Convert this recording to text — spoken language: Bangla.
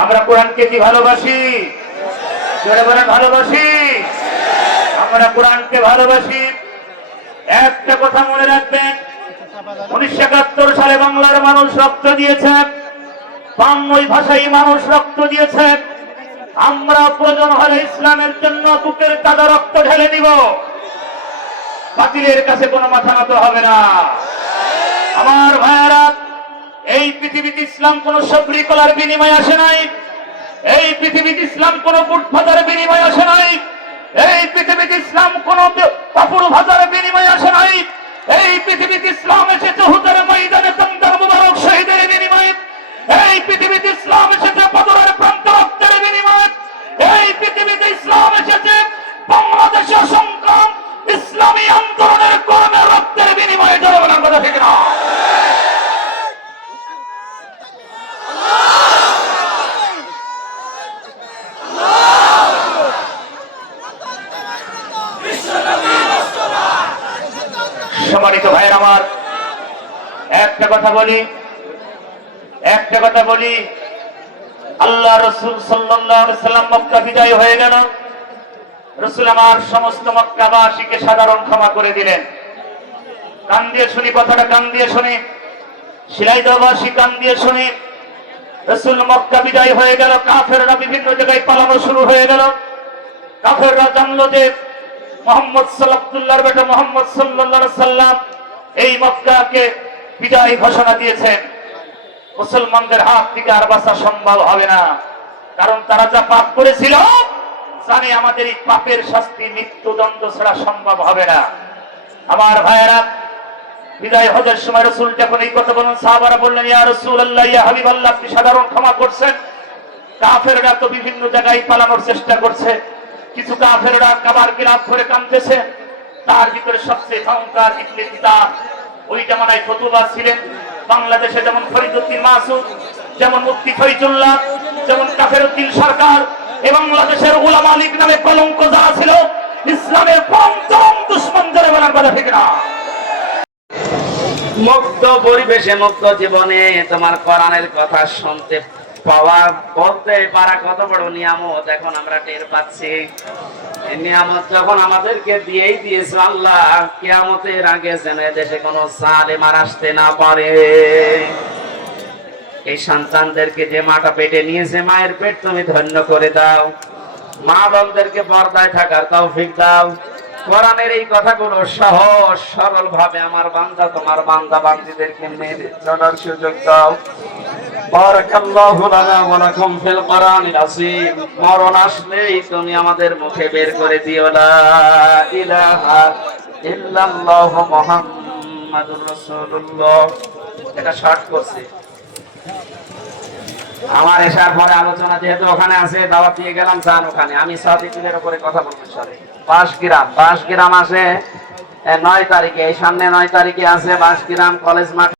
আমরা কোরআনকে কি ভালোবাসি? জোরে বলেন ভালোবাসি। আমরা কোরআনকে ভালোবাসি। একটা কথা মনে রাখবেন, 1971 সালে বাংলার মানুষ রক্ত দিয়েছে, 52 ভাষায় মানুষ রক্ত দিয়েছে। আমরা প্রয়োজন হলে ইসলামের জন্য বুকের তাজা রক্ত ঢেলে দিব। বাতিলের কাছে কোনো মাথা নত হবে না। আমার ভাইয়েরা, এই পৃথিবীতে ইসলাম কোন সবরি কলার বিনিময়ে আসে নাই। এই পৃথিবীতে ইসলাম কোন বুট ভাতার বিনিময়ে আসে নাই। এই পৃথিবীতে ইসলাম কোন কাপড় ভাতার বিনিময়ে আসে নাই। এই পৃথিবীতে ইসলাম এসেছে হুদার ময়দানে দমদম মুবারক শহীদের বিনিময়ে। এই পৃথিবীতে ইসলাম এসেছে বদরের প্রান্ত রক্তের বিনিময়ে। এই পৃথিবীতে ইসলাম এসেছে বাংলাদেশের সংগ্রাম ইসলামী আন্দোলনের কর্মের রক্তের বিনিময়ে। জনগণের কথা ঠিক না? সম্মানিত ভাইয়ের আমার, একটা কথা বলি, আল্লাহ রসুল সাল্লাল্লাহু আলাইহি সাল্লাম মক্কা বিজয় হয়ে গেল। রসুল আমার সমস্ত মক্কাবাসীকে সাধারণ ক্ষমা করে দিলেন। কান দিয়ে শুনি, কথাটা কান দিয়ে শুনি, শিলাইদহবাসী কান দিয়ে শুনি। রসুল মক্কা বিজয় হয়ে গেল, কাফেররা বিভিন্ন জায়গায় পালানো শুরু হয়ে গেল। কাফেররা জানলো যে মোহাম্মদ আব্দুল্লাহর বেটা মোহাম্মদ সাল্লাল্লাহু আলাইহি সাল্লাম এই মক্কাকে বিজয় ঘোষণা দিয়েছেন। মুসলমানদের হাত থেকে আর বাঁচা সম্ভব হবে না, কারণ তারা যা পাপ করেছিল জানে আমাদের এই পাপের শাস্তি মৃত্যুদণ্ড ছাড়া সম্ভব হবে না। আমার ভাইয়েরা, বিদায় হজের সময় রসুল যখন এই কথা বলেন, সাহাবারা বললেন, ইয়া রাসূলুল্লাহ, ইয়া হাবিবাল্লাহ, আপনি সাধারণ ক্ষমা করছেন। কাফেররা তো বিভিন্ন জায়গায় পালানোর চেষ্টা করছে। কিছু কাফেররা কাবার গিলাফ ধরে কাঁদতেছে। তার ভিতরে সবচেয়ে ভয়ঙ্কর ইবনে তিতার, ওই জামানায় ফতুয়া ছিলেন। বাংলাদেশে যেমন ফরিদউদ্দিন মাসুদ, যেমন মুফতি ফরিদুল্লাহ, যেমন কাফেরউদ্দিন সরকার, এবং বাংলাদেশের উলামা লীগ নামে কলঙ্ক যারা ছিল, ইসলামের পঞ্চম দুশমন যারা বলার কথা ঠিক না? মুক্ত পরিবেশে, মুক্ত জীবনে তোমার কোরআনের কথা শুনতে পাওয়া, বলতে পারা কত বড় নিয়ামত এখন আমরা টের পাচ্ছি। এই নিয়ামত যখন আমাদেরকে দিয়েই দিয়েছে আল্লাহ, কিয়ামতের আগে যেন দেশে কোনো জালেম আর আসতে না পারে। এই সন্তানদেরকে যে মাটা পেটে নিয়েছে, মায়ের পেট তুমি ধন্য করে দাও। মা বোনদেরকে পর্দায় থাকার তৌফিক দাও। কোরআনের এই কথাগুলো সহজ সরল ভাবে আমার বান্দা, তোমার বান্দা বান্দীদেরকে মেনে চলার সুযোগ দাও। বারাকাল্লাহু লানা ওয়া লাকুম ফিল কোরআনিল আযীম। মরণ আসলেই তুমি আমাদের মুখে বের করে দিও লা ইলাহা ইল্লাল্লাহু মুহাম্মাদুর রাসূলুল্লাহ। এটা শর্ট করছি। আমার এসার পরে আলোচনা যেহেতু ওখানে আছে, দাওয়াত দিয়ে গেলাম, যান ওখানে। আমি সাদিকুলের উপরে কথা বলতে চাই। বাঁশগ্রাম আসে 9 তারিখে, এই সামনে 9 তারিখে আছে বাঁশগ্রাম কলেজ মাঠ।